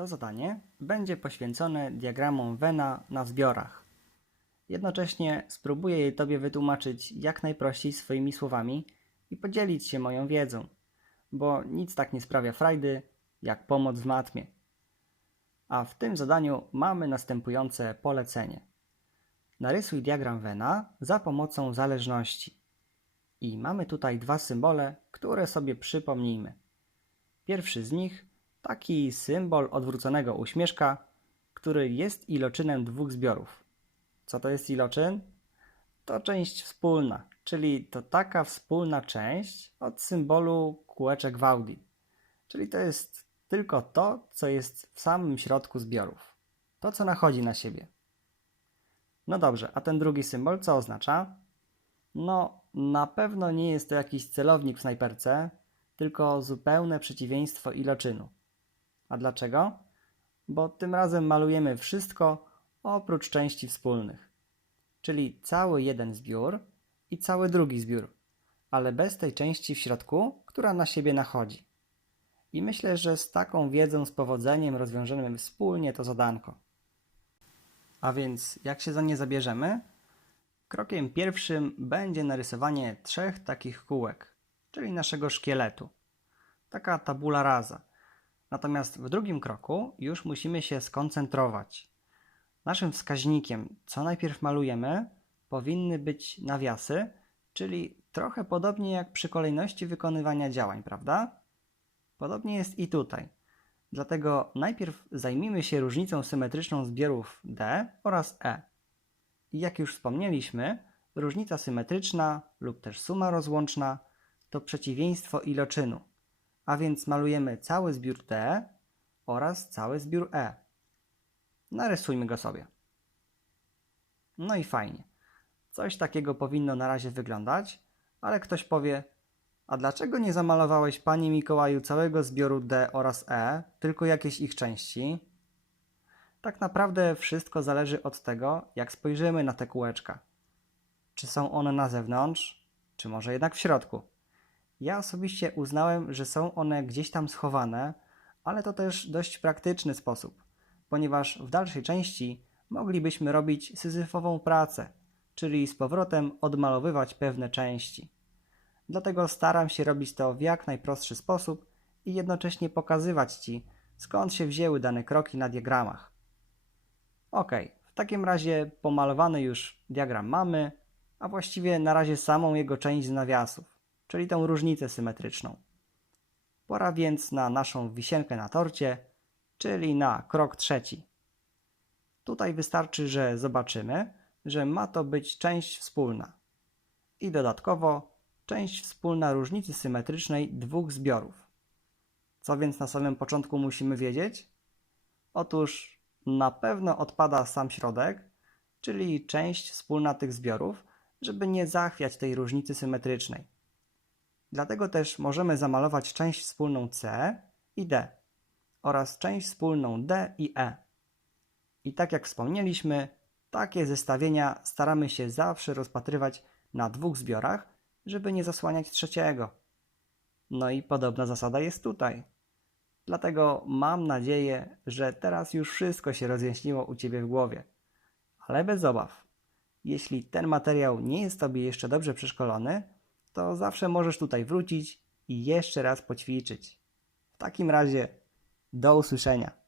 To zadanie będzie poświęcone diagramom Vena na zbiorach. Jednocześnie spróbuję je Tobie wytłumaczyć jak najprościej swoimi słowami i podzielić się moją wiedzą, bo nic tak nie sprawia frajdy jak pomoc w matmie. A w tym zadaniu mamy następujące polecenie. Narysuj diagram Vena za pomocą zależności. I mamy tutaj dwa symbole, które sobie przypomnijmy. Pierwszy z nich taki symbol odwróconego uśmieszka, który jest iloczynem dwóch zbiorów. Co to jest iloczyn? To część wspólna, czyli to taka wspólna część od symbolu kółeczek w. Czyli to jest tylko to, co jest w samym środku zbiorów. To, co nachodzi na siebie. No dobrze, a ten drugi symbol co oznacza? No, na pewno nie jest to jakiś celownik w snajperce, tylko zupełne przeciwieństwo iloczynu. A dlaczego? Bo tym razem malujemy wszystko oprócz części wspólnych, czyli cały jeden zbiór i cały drugi zbiór, ale bez tej części w środku, która na siebie nachodzi. I myślę, że z taką wiedzą z powodzeniem rozwiążemy wspólnie to zadanko. A więc jak się za nie zabierzemy? Krokiem pierwszym będzie narysowanie trzech takich kółek, czyli naszego szkieletu. Taka tabula rasa. Natomiast w drugim kroku już musimy się skoncentrować. Naszym wskaźnikiem, co najpierw malujemy, powinny być nawiasy, czyli trochę podobnie jak przy kolejności wykonywania działań, prawda? Podobnie jest i tutaj. Dlatego najpierw zajmijmy się różnicą symetryczną zbiorów D oraz E. I jak już wspomnieliśmy, różnica symetryczna lub też suma rozłączna to przeciwieństwo iloczynu, a więc malujemy cały zbiór D oraz cały zbiór E. Narysujmy go sobie. No i fajnie. Coś takiego powinno na razie wyglądać, ale ktoś powie, a dlaczego nie zamalowałeś, Panie Mikołaju, całego zbioru D oraz E, tylko jakieś ich części? Tak naprawdę wszystko zależy od tego, jak spojrzymy na te kółeczka. Czy są one na zewnątrz, czy może jednak w środku? Ja osobiście uznałem, że są one gdzieś tam schowane, ale to też dość praktyczny sposób, ponieważ w dalszej części moglibyśmy robić syzyfową pracę, czyli z powrotem odmalowywać pewne części. Dlatego staram się robić to w jak najprostszy sposób i jednocześnie pokazywać Ci, skąd się wzięły dane kroki na diagramach. Ok, w takim razie pomalowany już diagram mamy, a właściwie na razie samą jego część z nawiasów, czyli tą różnicę symetryczną. Pora więc na naszą wisienkę na torcie, czyli na krok trzeci. Tutaj wystarczy, że zobaczymy, że ma to być część wspólna. I dodatkowo część wspólna różnicy symetrycznej dwóch zbiorów. Co więc na samym początku musimy wiedzieć? Otóż na pewno odpada sam środek, czyli część wspólna tych zbiorów, żeby nie zachwiać tej różnicy symetrycznej. Dlatego też możemy zamalować część wspólną C i D oraz część wspólną D i E. I tak jak wspomnieliśmy, takie zestawienia staramy się zawsze rozpatrywać na dwóch zbiorach, żeby nie zasłaniać trzeciego. No i podobna zasada jest tutaj. Dlatego mam nadzieję, że teraz już wszystko się rozjaśniło u Ciebie w głowie. Ale bez obaw. Jeśli ten materiał nie jest Tobie jeszcze dobrze przeszkolony, to zawsze możesz tutaj wrócić i jeszcze raz poćwiczyć. W takim razie do usłyszenia.